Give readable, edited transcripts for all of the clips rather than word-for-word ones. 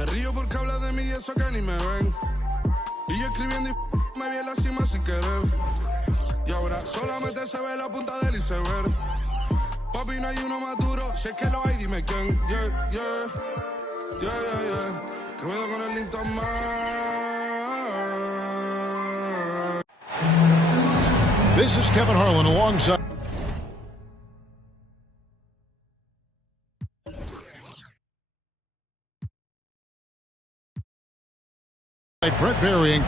Me río porque habla de mí y eso que ni me ven. Y yo escribiendo y me vi en la cima sin querer. Y ahora solamente se ve la punta del iceberg. Papi, no hay uno más duro, si es que lo hay, dime quién. Yeah, yeah, yeah, yeah, yeah. Que me con el Linton Man. This is Kevin Harlan alongside Brent Barry and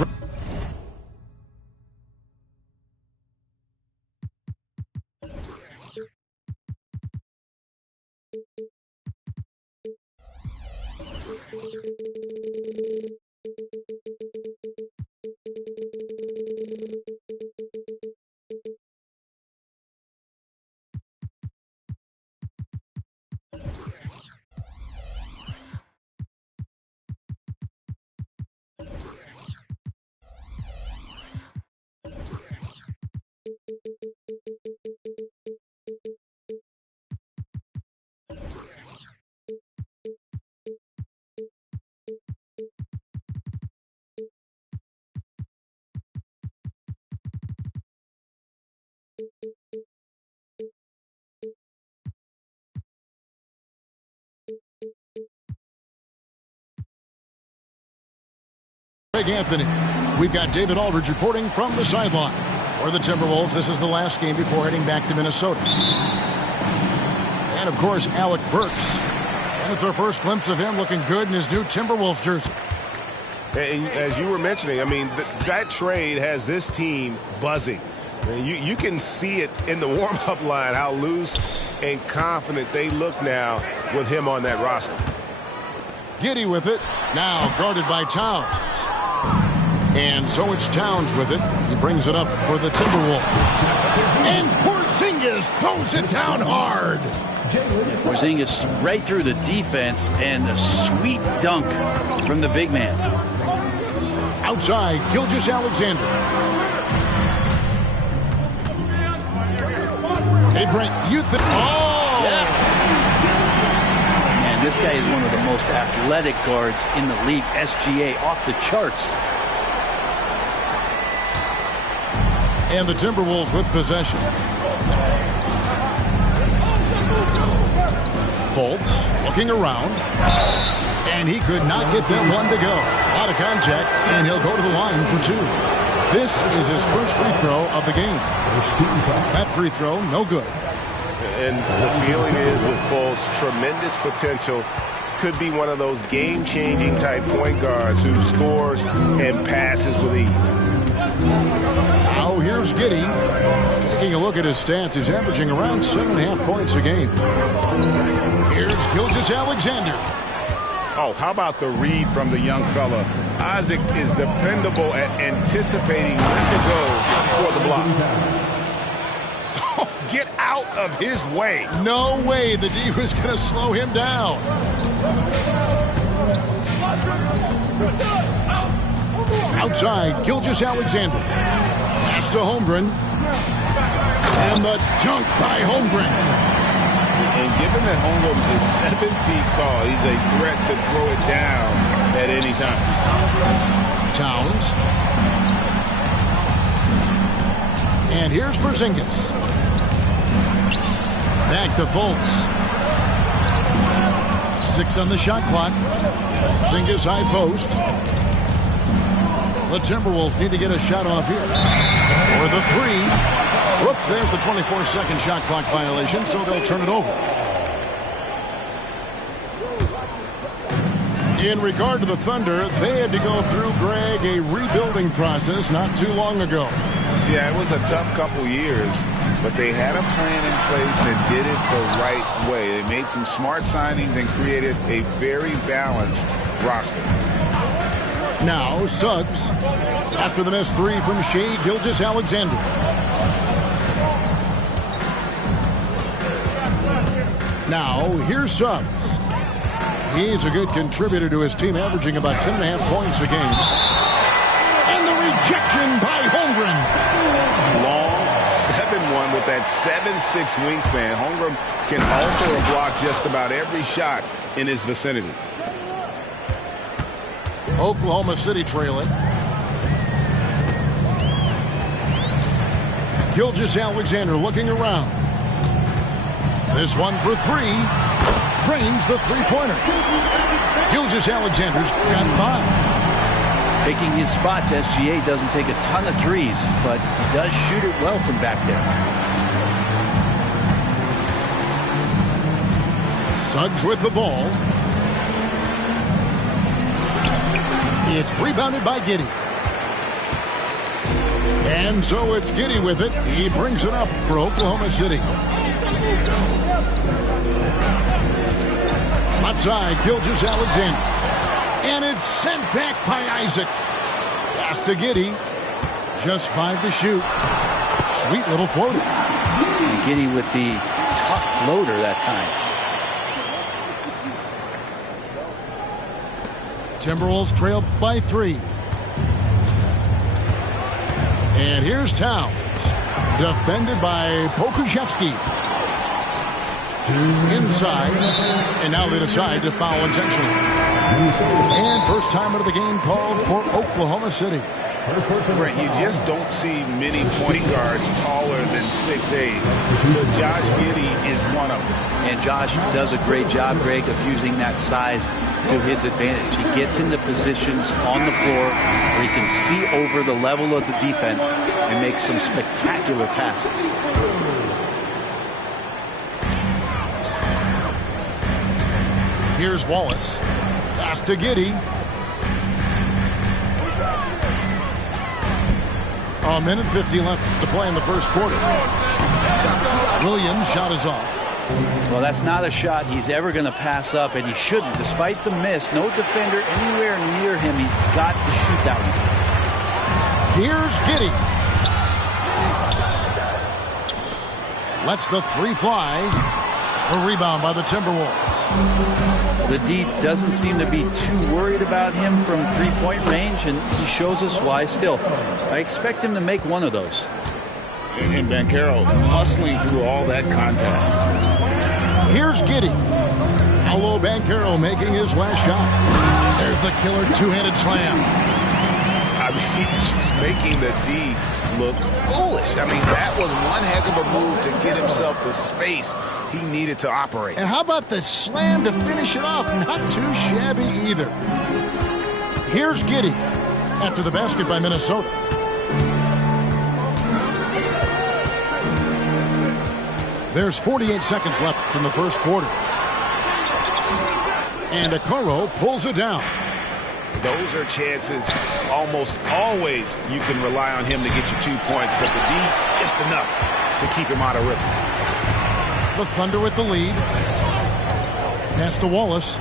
Greg Anthony. We've got David Aldridge reporting from the sideline. For the Timberwolves, this is the last game before heading back to Minnesota. And, of course, Alec Burks. And it's our first glimpse of him looking good in his new Timberwolves jersey. And as you were mentioning, I mean, that trade has this team buzzing. You can see it in the warm-up line, how loose and confident they look now with him on that roster. Giddey with it. Now guarded by Towns. And so it's Towns with it. He brings it up for the Timberwolves. And Porzingis throws it down hard. Porzingis right through the defense and a sweet dunk from the big man. Outside, Gilgeous-Alexander. They bring youth. Oh! Yeah. And this guy is one of the most athletic guards in the league. SGA off the charts. And the Timberwolves with possession. Fultz looking around. And he could not get that one to go. A lot of contact, and he'll go to the line for two. This is his first free throw of the game. That free throw, no good. And the feeling is with Fultz, tremendous potential. Could be one of those game-changing type point guards who scores and passes with ease. Now here's Giddey. Taking a look at his stats, he's averaging around 7.5 points a game. Here's Gilgeous-Alexander. Oh, how about the read from the young fella? Isaac is dependable at anticipating when to go for the block. Oh, get out of his way. No way the D was going to slow him down. Outside, Gilgeous-Alexander. Pass to Holmgren. And the dunk by Holmgren. And given that Holmgren is 7 feet tall, he's a threat to throw it down at any time. Towns. And here's Porzingis. Back to Fultz. 6 on the shot clock. Porzingis high post. The Timberwolves need to get a shot off here. For the three. Whoops, there's the 24-second shot clock violation, so they'll turn it over. In regard to the Thunder, they had to go through, Greg, a rebuilding process not too long ago. Yeah, it was a tough couple years, but they had a plan in place and did it the right way. They made some smart signings and created a very balanced roster. Now, Suggs, after the missed three from Shai Gilgeous-Alexander. Now, here's Suggs. He's a good contributor to his team, averaging about 10.5 points a game. And the rejection by Holmgren. Long 7-1 with that 7'6" wingspan. Holmgren can alter or block just about every shot in his vicinity. Oklahoma City trail it. Gilgeous-Alexander looking around. This one for three. Drains the three-pointer. Gilgeous-Alexander's got 5. Picking his spots, SGA doesn't take a ton of threes, but he does shoot it well from back there. Suggs with the ball. It's rebounded by Giddey. And so it's Giddey with it. He brings it up for Oklahoma City. Left side, Gilgeous-Alexander. And it's sent back by Isaac. Pass to Giddey. Just 5 to shoot. Sweet little floater. And Giddey with the tough floater that time. Timberwolves trail by 3. And here's Towns. Defended by Pokusevski. Inside. And now they decide to foul intentionally. And first time of the game called for Oklahoma City. Brent, you just don't see many point guards taller than 6'8". But Josh Giddey is one of them. And Josh does a great job, Greg, of using that size to his advantage. He gets into positions on the floor where he can see over the level of the defense and make some spectacular passes. Here's Wallace. Pass to Giddey. A minute 50 left to play in the first quarter. Williams' shot is off. Well, that's not a shot he's ever going to pass up, and he shouldn't. Despite the miss, no defender anywhere near him. He's got to shoot that one. Here's Giddey. Lets the 3 fly. A rebound by the Timberwolves. The D doesn't seem to be too worried about him from three-point range, and he shows us why still. I expect him to make one of those. And Banchero hustling through all that contact. Here's Giddey. Paolo Banchero making his last shot. There's the killer two-handed slam. I mean, he's just making the D look foolish. I mean, that was one heck of a move to get himself the space he needed to operate. And how about the slam to finish it off? Not too shabby either. Here's Giddey after the basket by Minnesota. There's 48 seconds left in the first quarter. And Okoro pulls it down. Those are chances almost always you can rely on him to get you 2 points, but the D just enough to keep him out of rhythm. The Thunder with the lead. Pass to Wallace.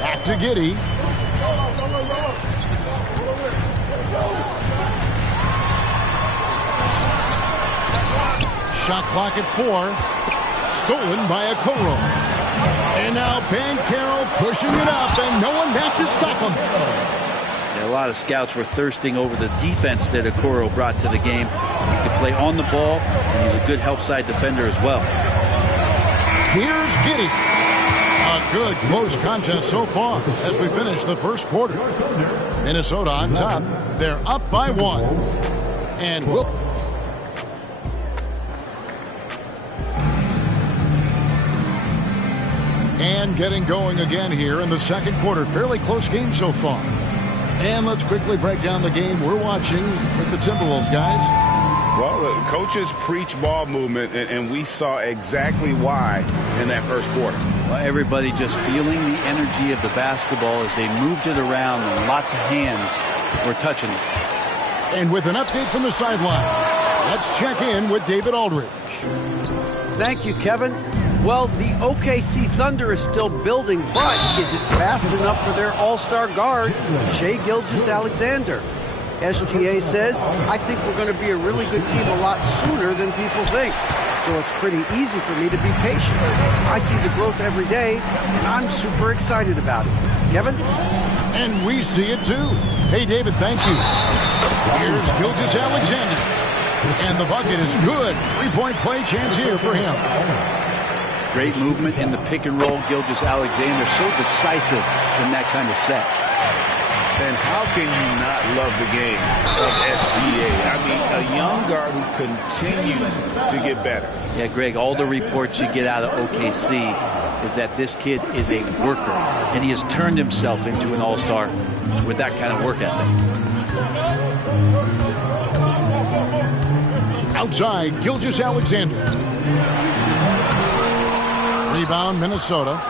Back to Giddey. Shot clock at 4. Stolen by Okoro. And now Banchero pushing it up, and no one back to stop him. Yeah, a lot of scouts were thirsting over the defense that Okoro brought to the game. He could play on the ball, and he's a good help side defender as well. Here's Giddey. A good close contest so far as we finish the first quarter. Minnesota on top. They're up by 1. And we'll... And getting going again here in the second quarter. Fairly close game so far. And let's quickly break down the game we're watching with the Timberwolves, guys. Well, the coaches preach ball movement, and we saw exactly why in that first quarter. Well, everybody just feeling the energy of the basketball as they moved it around, and lots of hands were touching it. And with an update from the sidelines, let's check in with David Aldridge. Thank you, Kevin. Well, the OKC Thunder is still building, but is it fast enough for their all-star guard, Shai Gilgeous-Alexander? SGA says, I think we're going to be a really good team a lot sooner than people think. So it's pretty easy for me to be patient. I see the growth every day, and I'm super excited about it. Kevin? And we see it too. Hey, David, thank you. Here's Gilgeous-Alexander. And the bucket is good. 3-point play chance here for him. Great movement in the pick and roll. Gilgeous-Alexander so decisive in that kind of set. And how can you not love the game of SGA? I mean, a young guard who continues to get better. Yeah, Greg, all the reports you get out of OKC is that this kid is a worker, and he has turned himself into an all-star with that kind of work ethic. Outside, Gilgeous-Alexander. Rebound, Minnesota.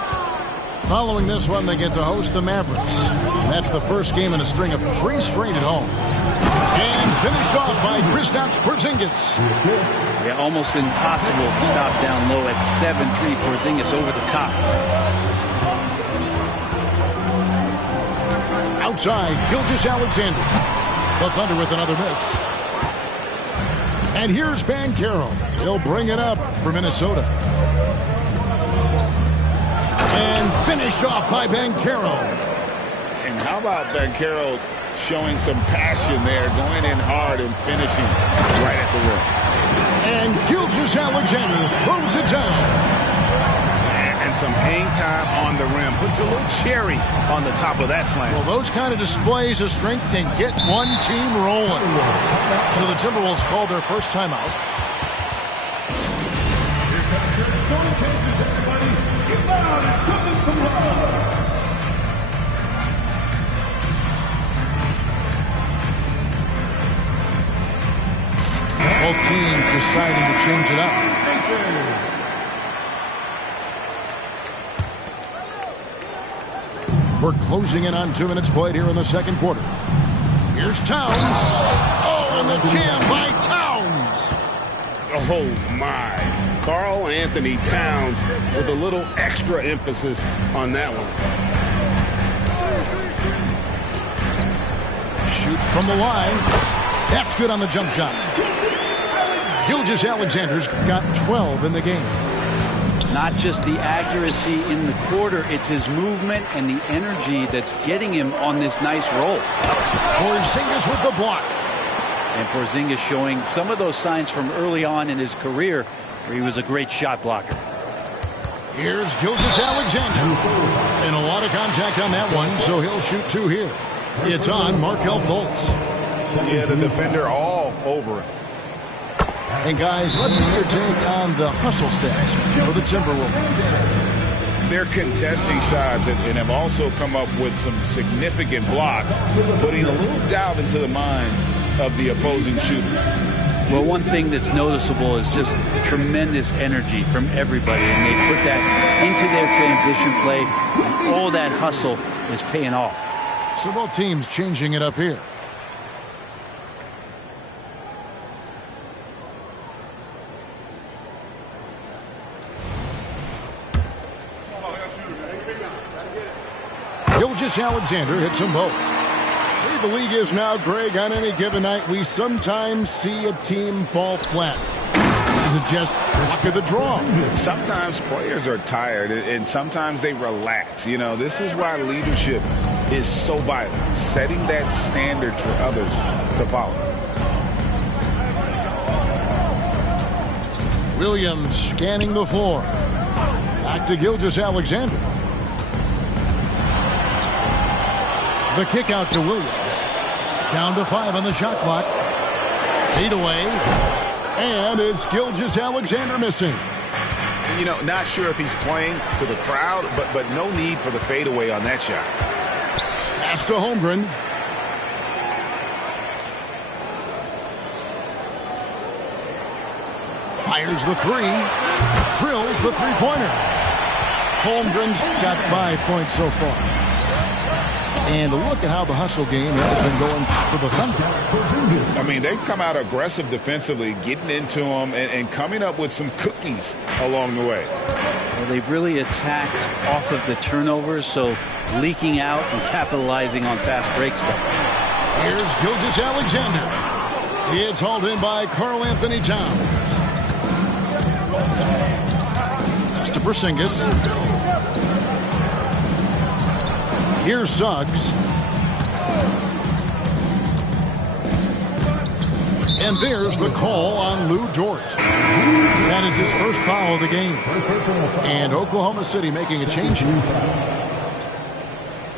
Following this one, they get to host the Mavericks. And that's the first game in a string of 3 straight at home. And finished off by Kristaps Porzingis. Yeah, almost impossible to stop down low at 7-3. Porzingis over the top. Outside, Gilgeous-Alexander. The Thunder with another miss. And here's Banchero. He'll bring it up for Minnesota. And finished off by Banchero. And how about Banchero showing some passion there, going in hard and finishing right at the rim. And Gilgeous-Alexander throws it down. And some hang time on the rim. Puts a little cherry on the top of that slam. Well, those kind of displays of strength can get one team rolling. So the Timberwolves called their first timeout. Here comes your scoring changes, everybody. Get loud and something from love. Both teams deciding to change it up. We're closing in on 2 minutes played here in the second quarter. Here's Towns. Oh, and the jam by Towns. Oh, my. Karl Anthony Towns with a little extra emphasis on that one. Shoots from the line. That's good on the jump shot. Gilgeous-Alexander's got 12 in the game. Not just the accuracy in the quarter, it's his movement and the energy that's getting him on this nice roll. Porzingis with the block. And Porzingis showing some of those signs from early on in his career where he was a great shot blocker. Here's Gilgeous-Alexander. And a lot of contact on that one, so he'll shoot 2 here. It's on Markelle Fultz. Yeah, the defender all over it. And guys, let's get your take on the hustle stats for the Timberwolves. They're contesting shots and have also come up with some significant blocks, putting a little doubt into the minds of the opposing shooter. Well, one thing that's noticeable is just tremendous energy from everybody, and they put that into their transition play, and all that hustle is paying off. So both teams changing it up here. Gilgeous-Alexander hits them both. The way the league is now, Greg, on any given night, we sometimes see a team fall flat. Is it just luck of the draw? Sometimes players are tired, and sometimes they relax. You know, this is why leadership is so vital, setting that standard for others to follow. Williams scanning the floor. Back to Gilgeous-Alexander. The kick out to Williams. Down to 5 on the shot clock. Fade away. And it's Gilgeous-Alexander missing. You know, not sure if he's playing to the crowd, but no need for the fadeaway on that shot. Pass to Holmgren. Fires the 3. Drills the three-pointer. Holmgren's got 5 points so far. And look at how the hustle game has been going for the Thunder. I mean, they've come out aggressive defensively, getting into them and coming up with some cookies along the way. Well, they've really attacked off of the turnovers, so leaking out and capitalizing on fast break stuff. Here's Gilgeous-Alexander. It's hauled in by Karl Anthony Towns. Pass to Porzingis. Here's Suggs. And there's the call on Lou Dort. That is his first foul of the game. And Oklahoma City making a change.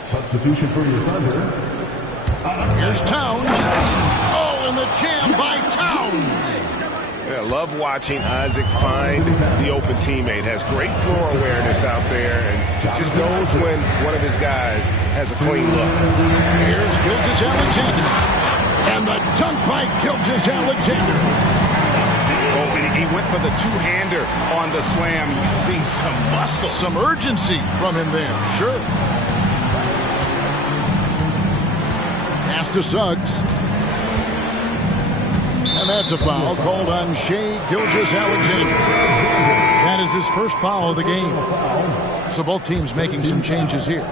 Substitution for your Thunder. Here's Towns. Oh, and the jam by Towns. Yeah, love watching Isaac find the open teammate. Has great floor awareness out there and just knows when one of his guys has a clean look. Here's Gilgeous-Alexander. And the dunk by Gilgeous-Alexander. Oh, and he went for the two-hander on the slam, using some muscle. Some urgency from him there, sure. Pass to Suggs. And that's a foul called on Shai Gilgeous-Alexander. That is his first foul of the game. So both teams making some changes here.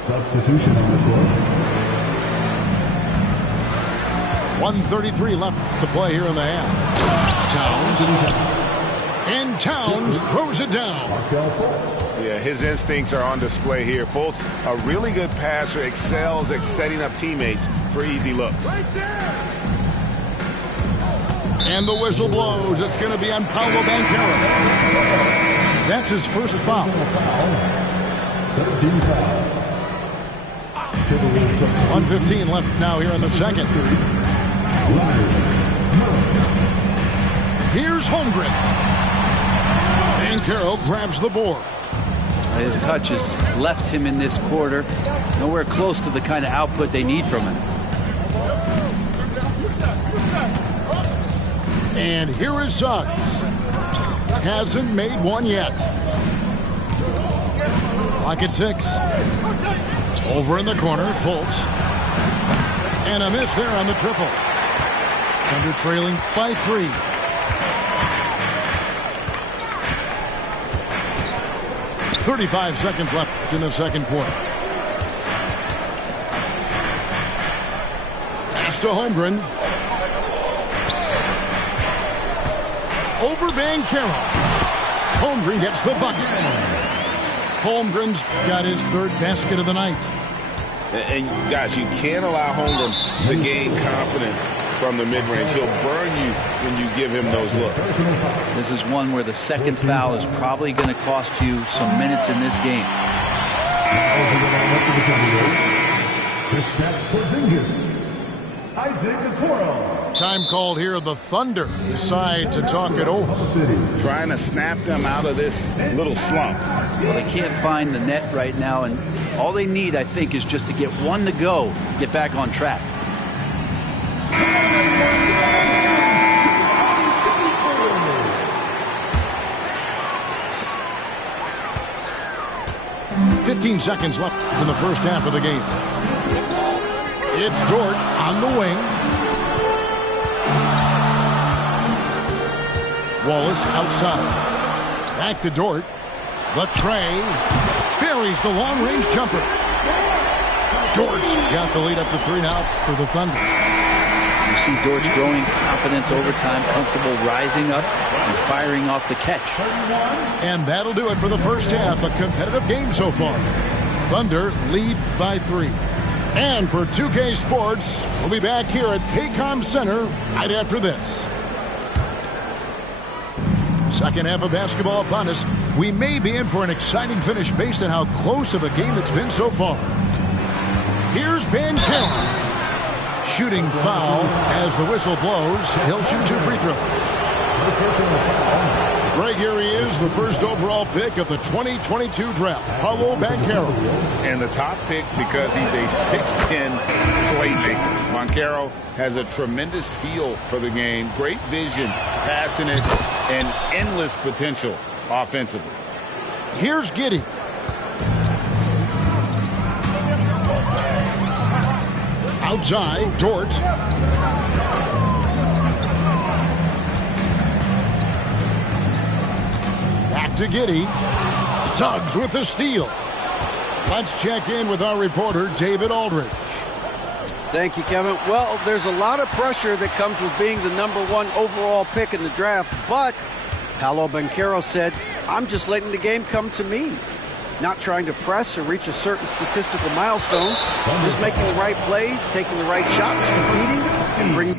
Substitution on the court. 1:33 left to play here in the half. Towns. And Towns throws it down. Yeah, his instincts are on display here. Fultz, a really good passer, excels at setting up teammates for easy looks. And the whistle blows. It's going to be on Paolo Banchero. That's his first foul. 13 foul. 1:15 left now here in the second. Here's Holmgren. Banchero grabs the board. His touch has left him in this quarter. Nowhere close to the kind of output they need from him. And here is Suggs. Hasn't made one yet. Lock at 6. Over in the corner, Fultz. And a miss there on the triple. Thunder trailing by 3. .35 seconds left in the second quarter. Pass to Holmgren. Over Banchero. Holmgren gets the bucket. Holmgren's got his third basket of the night. And guys, you can't allow Holmgren to gain confidence from the mid-range. He'll burn you when you give him those looks. This is one where the second foul is probably going to cost you some minutes in this game. Kristaps Porzingis. Isaac Okoro. Time called here. The Thunder decide to talk it over. Trying to snap them out of this little slump. Well, they can't find the net right now, and all they need, I think, is just to get one to go, get back on track. .15 seconds left in the first half of the game. It's Dort on the wing. Wallace outside. Back to Dort. The tray. Buries the long-range jumper. Dort's got the lead up to 3 now for the Thunder. You see Dort's growing confidence over time, comfortable rising up and firing off the catch. And that'll do it for the first half. A competitive game so far. Thunder lead by 3. And for 2K Sports, we'll be back here at Paycom Center right after this. Second half of basketball upon us. We may be in for an exciting finish based on how close of a game it's been so far. Here's Banchero. Shooting foul as the whistle blows. He'll shoot 2 free throws. Greg, here he is, the first overall pick of the 2022 draft, Paolo Banchero. And the top pick because he's a 6'10 playmaker. Banchero has a tremendous feel for the game, great vision, passing it, and endless potential offensively. Here's Giddey. Outside, Dort. Back to Giddey. Suggs with the steal. Let's check in with our reporter, David Aldridge. Thank you, Kevin. Well, there's a lot of pressure that comes with being the #1 overall pick in the draft, but Paolo Banchero said, I'm just letting the game come to me. Not trying to press or reach a certain statistical milestone, just making the right plays, taking the right shots, competing, and bringing.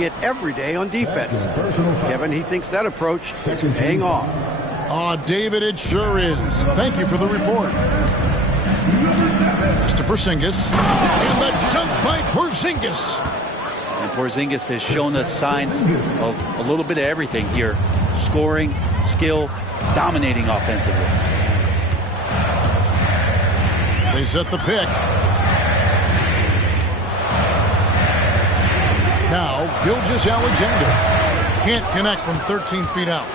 it every day on defense. Kevin, he thinks that approach is paying off. Oh, David, it sure is. Thank you for the report. Pass to Porzingis. And the dunk by Porzingis. And Porzingis has shown us signs of a little bit of everything here. Scoring, skill, dominating offensively. They set the pick. Now, Gilgeous-Alexander can't connect from 13 feet out.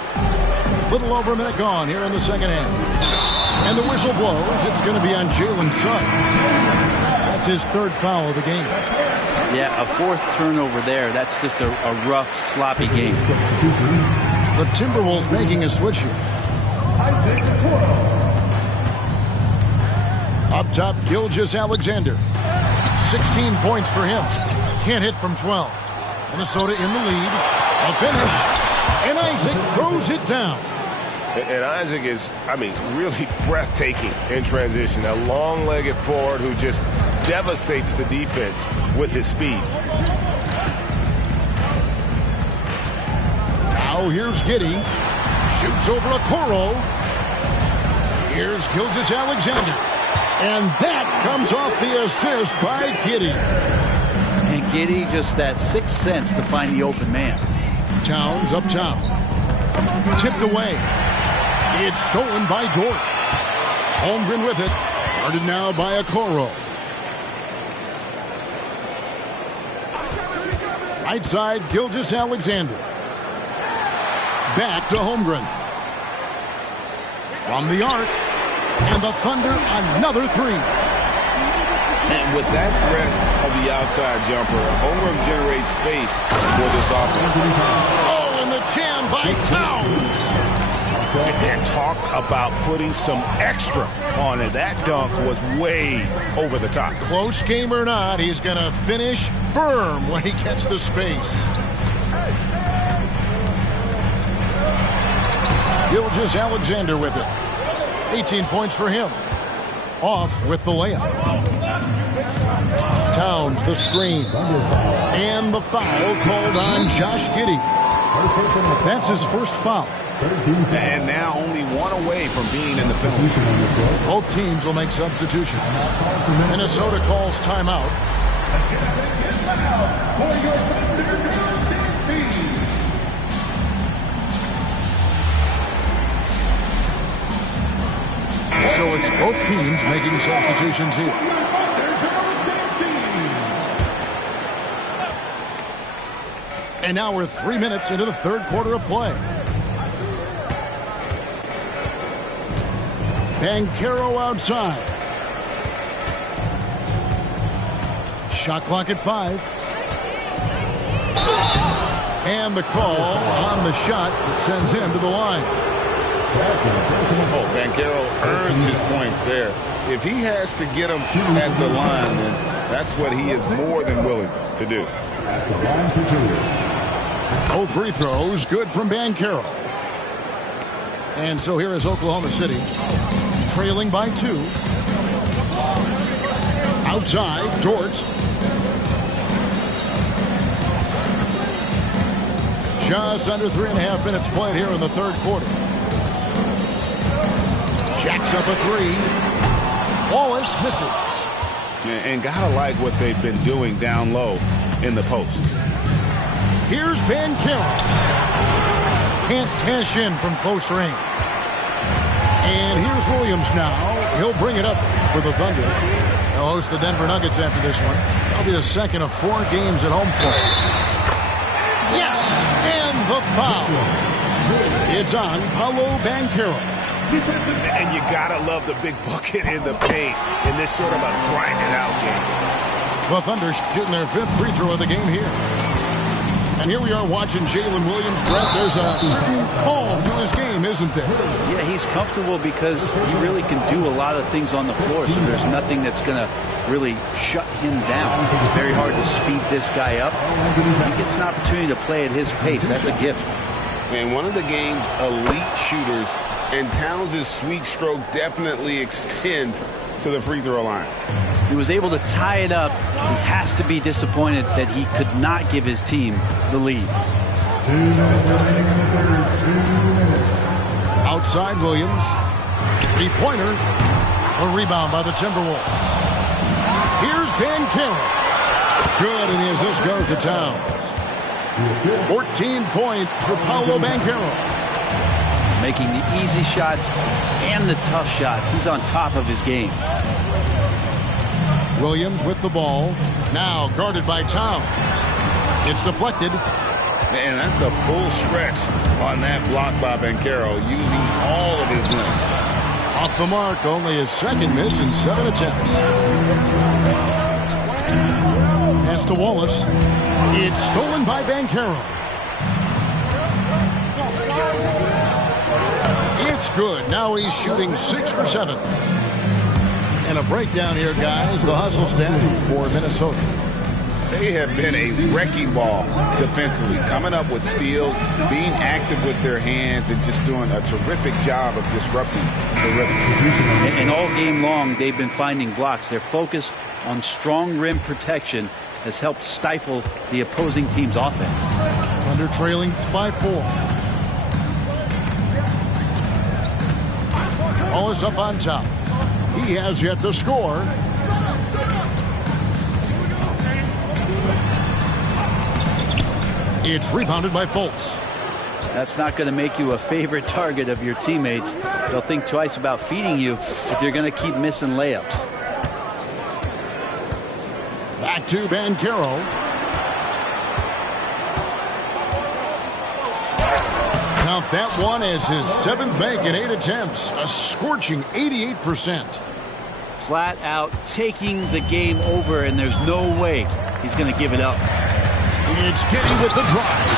Little over a minute gone here in the second half. And the whistle blows. It's going to be on Jalen Suggs. That's his third foul of the game. Yeah, a fourth turnover there. That's just a rough, sloppy game. The Timberwolves making a switch here. Up top, Gilgeous-Alexander. 16 points for him. Can't hit from 12. Minnesota in the lead. A finish. And Isaac throws it down. And Isaac is, really breathtaking in transition. A long-legged forward who just devastates the defense with his speed. Now here's Giddey. Shoots over Okoro. Here's Gilgeous-Alexander. And that comes off the assist by Giddey. And Giddey, just that sixth sense to find the open man. Towns up top. Tipped away. It's stolen by Dort. Holmgren with it. Guarded now by Okoro. Right side, Gilgeous-Alexander. Back to Holmgren. From the arc. And the Thunder, another three. And with that threat of the outside jumper, Holmgren generates space for this offense. Oh, and the jam by Towns. And talk about putting some extra on it. That dunk was way over the top. Close game or not, he's going to finish firm when he gets the space. Gilgeous-Alexander with it. 18 points for him. Off with the layup. Towns the screen. And the foul called on Josh Giddey. That's his first foul. And now only one away from being in the penalty. Both teams will make substitutions. Minnesota calls timeout. So it's both teams making substitutions here. And now we're 3 minutes into the third quarter of play. Banchero outside. Shot clock at 5. And the call on the shot that sends him to the line. Oh, Banchero earns his points there. If he has to get him at the line, then that's what he is more than willing to do. Both free throws good from Banchero. And so here is Oklahoma City, trailing by 2. Outside, Dort. Just under 3.5 minutes played here in the third quarter. Jacks up a 3. Wallace misses. And gotta like what they've been doing down low in the post. Here's Banchero. Can't cash in from close range. And here's Williams now. He'll bring it up for the Thunder. They'll host the Denver Nuggets after this one. That'll be the second of 4 games at home for him. Yes! And the foul. It's on Paolo Banchero. And you gotta love the big bucket in the paint in this sort of a grinded-out game. The Thunder shooting their 5th free throw of the game here. And here we are watching Jalen Williams. Brett, there's a certain calm to his game, isn't there? Yeah, he's comfortable because he really can do a lot of things on the floor, so there's nothing that's going to really shut him down. It's very hard to speed this guy up. He gets an opportunity to play at his pace. That's a gift. And one of the game's elite shooters, and Towns' sweet stroke definitely extends to the free throw line. He was able to tie it up. He has to be disappointed that he could not give his team the lead. Outside Williams. Three-pointer. A rebound by the Timberwolves. Here's Banchero. Good, and the assist goes to Towns. 14 points for Paolo Banchero. Making the easy shots and the tough shots. He's on top of his game. Williams with the ball. Now guarded by Towns. It's deflected. Man, that's a full stretch on that block by Banchero, using all of his length. Off the mark, only his second miss in 7 attempts. Pass to Wallace. It's stolen by Banchero. It's good. Now he's shooting 6 for 7. And a breakdown here, guys. The hustle stats for Minnesota. They have been a wrecking ball defensively, coming up with steals, being active with their hands, and just doing a terrific job of disrupting the rim. And all game long, they've been finding blocks. Their focus on strong rim protection has helped stifle the opposing team's offense. Under trailing by 4. Wallace up on top. He has yet to score. It's rebounded by Fultz. That's not going to make you a favorite target of your teammates. They'll think twice about feeding you if you're going to keep missing layups. Back to Banchero. Count that one as his 7th make in 8 attempts. A scorching 88%. Flat out taking the game over, and there's no way he's going to give it up. It's Giddey with the drive.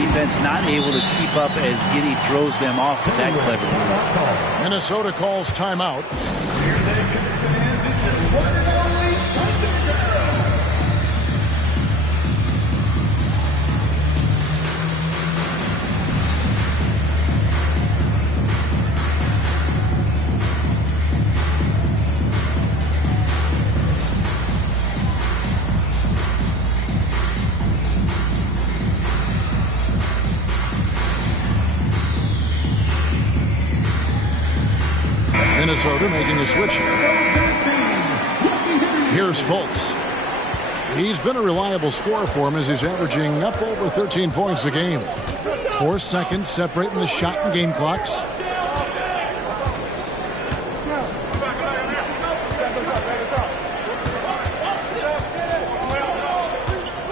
Defense not able to keep up as Giddey throws them off with that clever move. Minnesota calls timeout. Minnesota making a switch. Here's Fultz. He's been a reliable scorer for him as he's averaging up over 13 points a game. 4 seconds separating the shot and game clocks.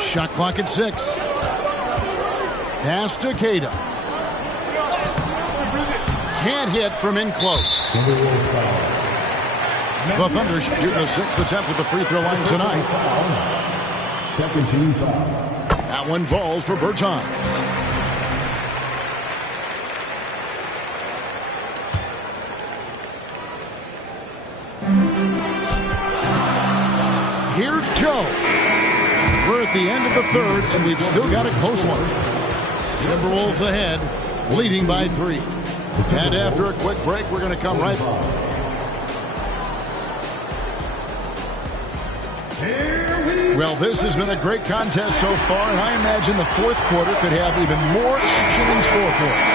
Shot clock at 6. Pass to Queta. Can't hit from in close. The Thunder shoot the 6th attempt at the free throw line tonight. Second team foul. That one falls for Bertans. Here's Joe. We're at the end of the 3rd, and we've still got a close one. Timberwolves ahead, leading by 3. And after a quick break, we're going to come right back. Well, this has been a great contest so far, and I imagine the 4th quarter could have even more action in store for us.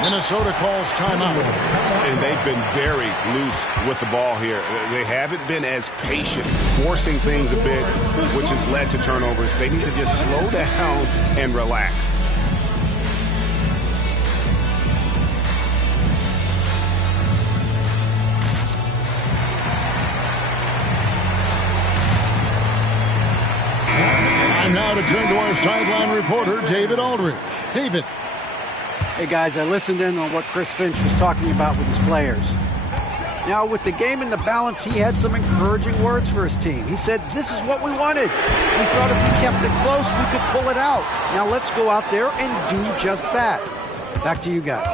Minnesota calls timeout. And they've been very loose with the ball here. They haven't been as patient, forcing things a bit, which has led to turnovers. They need to just slow down and relax. And now to turn to our sideline reporter, David Aldridge. David. Hey, guys, I listened in on what Chris Finch was talking about with his players. Now, with the game in the balance, he had some encouraging words for his team. He said, this is what we wanted. We thought if we kept it close, we could pull it out. Now let's go out there and do just that. Back to you guys.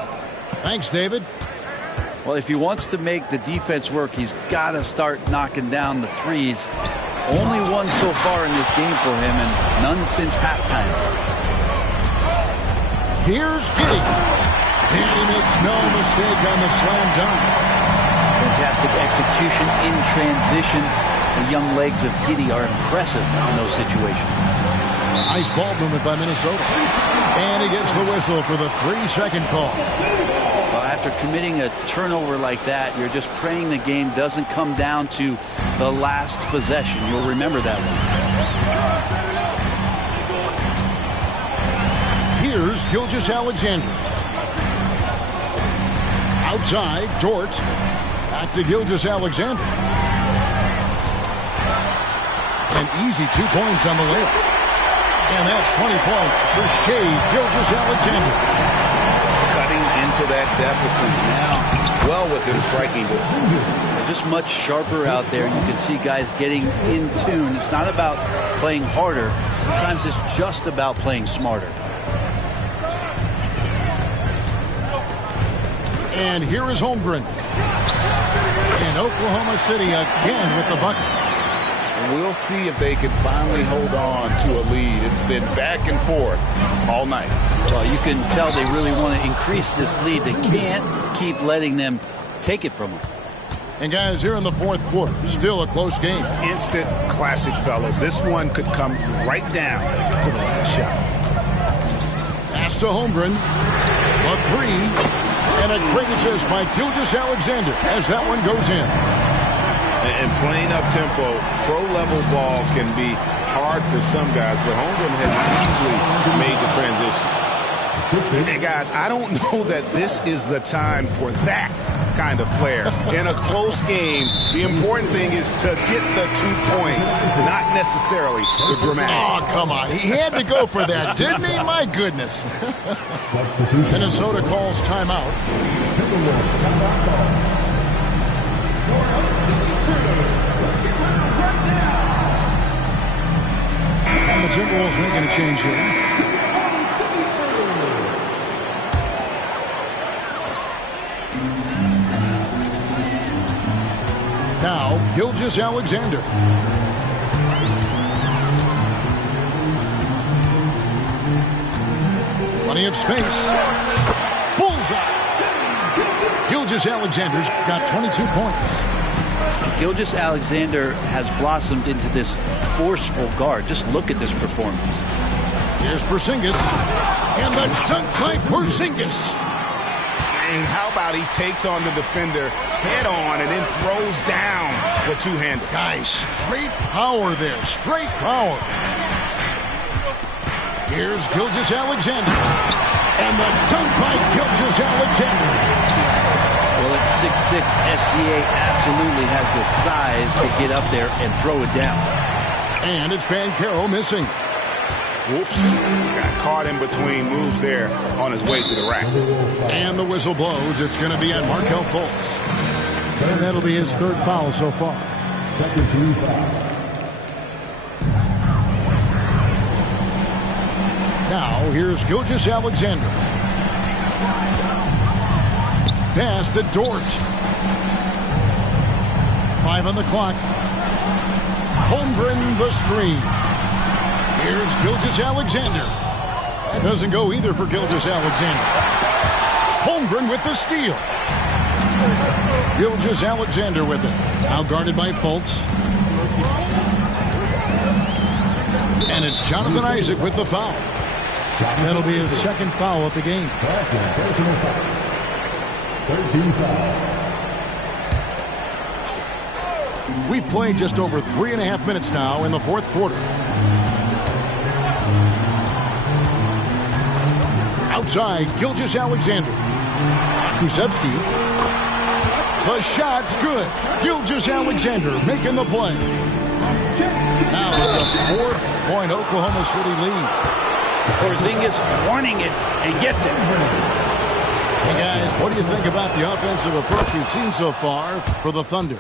Thanks, David. Well, if he wants to make the defense work, he's got to start knocking down the threes. Only one so far in this game for him, and none since halftime. Here's Giddey. And he makes no mistake on the slam dunk. Fantastic execution in transition. The young legs of Giddey are impressive in those situations. Nice ball movement by Minnesota. And he gets the whistle for the 3-second call. Well, after committing a turnover like that, you're just praying the game doesn't come down to the last possession. You'll remember that one. Here's Gilgeous-Alexander. Outside, Dort. Back to Gilgeous-Alexander. An easy 2 points on the layup. And that's 20 points for Shai Gilgeous-Alexander. Cutting into that deficit now, well within striking distance. They're just much sharper out there. You can see guys getting in tune. It's not about playing harder. Sometimes it's just about playing smarter. And here is Holmgren. And Oklahoma City again with the bucket. We'll see if they can finally hold on to a lead. It's been back and forth all night. Well, you can tell they really want to increase this lead. They can't keep letting them take it from them. And guys, here in the fourth quarter, still a close game. Instant classic, fellas. This one could come right down to the last shot. Pass to Holmgren. A three. And a great assist by Gilgeous-Alexander as that one goes in. And playing up-tempo, pro-level ball can be hard for some guys, but Holmgren has easily made the transition. And guys, I don't know that this is the time for that kind of flair. In a close game, the important thing is to get the 2 points, not necessarily the dramatics. Oh, come on. He had to go for that, didn't he? My goodness. Minnesota calls timeout. And the Timberwolves making a change here. Now, Gilgeous-Alexander. Plenty of space. Bullseye. Gilgeous-Alexander's got 22 points. Gilgeous-Alexander has blossomed into this forceful guard. Just look at this performance. Here's Porzingis. And the dunk by Porzingis. And how about he takes on the defender head on and then throws down the two-hander. Guys, straight power there. Straight power. Here's Gilgeous-Alexander. And the dunk by Gilgeous-Alexander. Well, at 6'6", SGA absolutely has the size to get up there and throw it down. And it's Banchero missing. Whoops. Got caught in between moves there on his way to the rack. And the whistle blows. It's going to be on Markelle Fultz. And that'll be his third foul so far. Second team foul. Now, here's Gilgeous-Alexander. Pass to Dort. 5 on the clock. Holmgren the screen. Here's Gilgeous-Alexander. That doesn't go either for Gilgeous-Alexander. Holmgren with the steal. Gilgeous-Alexander with it. Now guarded by Fultz. And it's Jonathan Isaac with the foul. That'll be his second foul of the game. Personal foul. 13 foul. We've played just over 3.5 minutes now in the fourth quarter. Outside, Gilgeous-Alexander. Kulusevski. The shot's good. Gilgeous-Alexander making the play. Now it's a 4-point Oklahoma City lead. Porzingis wanting it and gets it. Hey guys, what do you think about the offensive approach we've seen so far for the Thunder?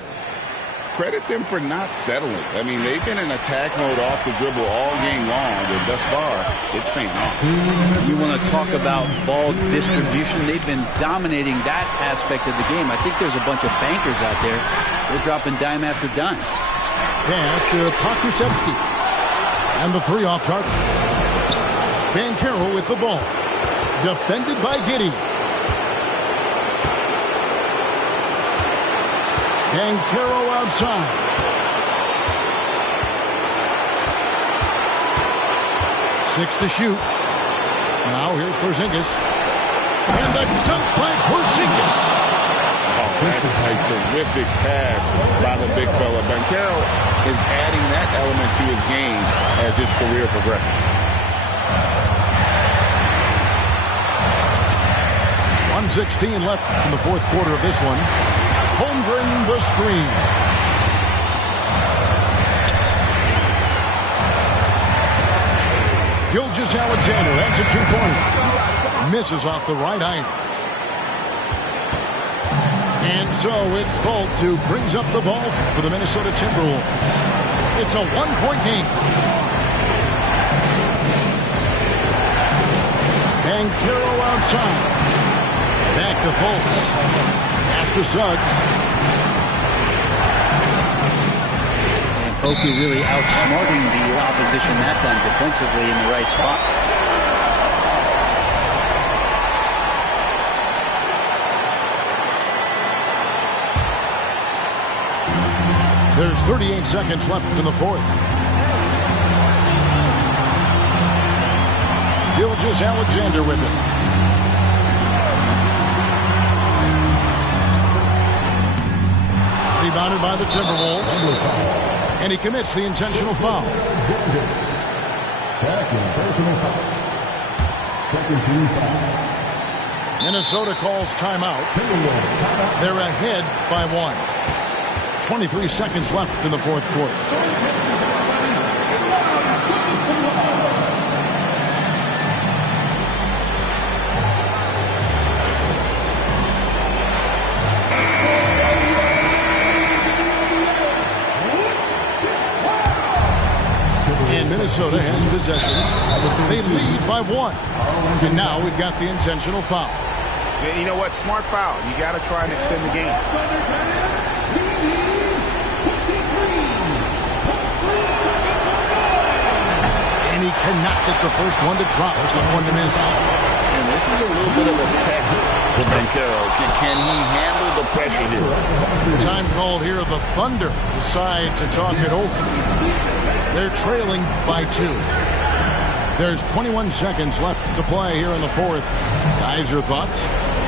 Credit them for not settling. I mean, they've been in attack mode off the dribble all game long, and thus far, it's paying off. You want to talk about ball distribution? They've been dominating that aspect of the game. I think there's a bunch of bankers out there. They're dropping dime after dime. Pass to Pokusevski. And the three off target. Banchero with the ball. Defended by Giddey. Banchero outside. Six to shoot. Now here's Porzingis. And the dunk by Porzingis. Oh, that's a terrific pass by the big fella. Banchero is adding that element to his game as his career progresses. 1:16 left in the fourth quarter of this one. Holmgren the screen. Gilgeous-Alexander, that's a two-pointer. Misses off the right eye. And so it's Fultz who brings up the ball for the Minnesota Timberwolves. It's a one-point game. Banchero outside. Back to Fultz. Pass to Suggs. And Poku really outsmarting the opposition that time defensively in the right spot. There's 38 seconds left in the fourth. Gilgeous-Alexander with it. Rebounded by the Timberwolves. And he commits the intentional foul. Second personal foul. Second team foul. Minnesota calls timeout. They're ahead by 1. 23 seconds left in the fourth quarter. And Minnesota has possession. They lead by 1. And now we've got the intentional foul. Yeah, you know what? Smart foul. You got to try and extend the game. He cannot get the first one to drop. Tough one to miss. And this is a little bit of a test for Banchero. Can he handle the pressure here? Time called here. The Thunder decide to talk it over. They're trailing by 2. There's 21 seconds left to play here in the fourth. Guys, your thoughts?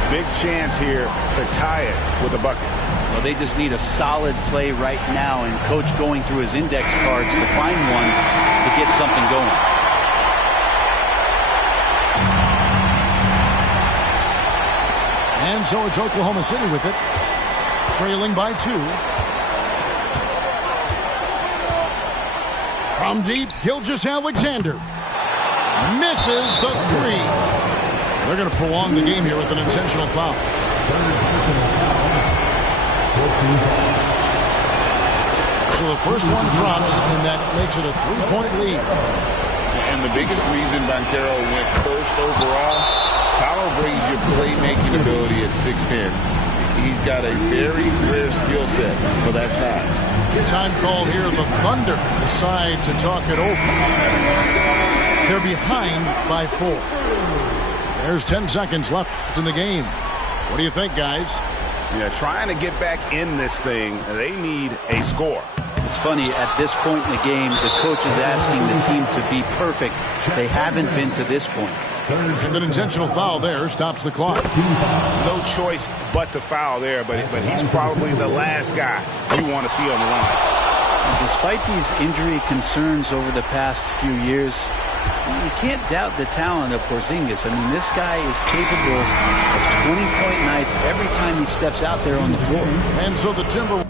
Big chance here to tie it with a bucket. Well, they just need a solid play right now, and Coach going through his index cards to find one to get something going. And so it's Oklahoma City with it, trailing by 2. From deep, Gilgeous-Alexander misses the 3. They're going to prolong the game here with an intentional foul. So the first one drops, and that makes it a 3-point lead. And the biggest reason Banchero went first overall, power brings your playmaking ability at 6'10". He's got a very rare skill set for that size. Time called here. The Thunder decide to talk it over. They're behind by 4. There's 10 seconds left in the game. What do you think, guys? Yeah, trying to get back in this thing, they need a score. It's funny, at this point in the game, the coach is asking the team to be perfect. They haven't been to this point. And an intentional foul there stops the clock. No choice but to foul there, but he's probably the last guy you want to see on the line. Despite these injury concerns over the past few years, you can't doubt the talent of Porzingis. I mean, this guy is capable of 20-point nights every time he steps out there on the floor. And so the Timberwolves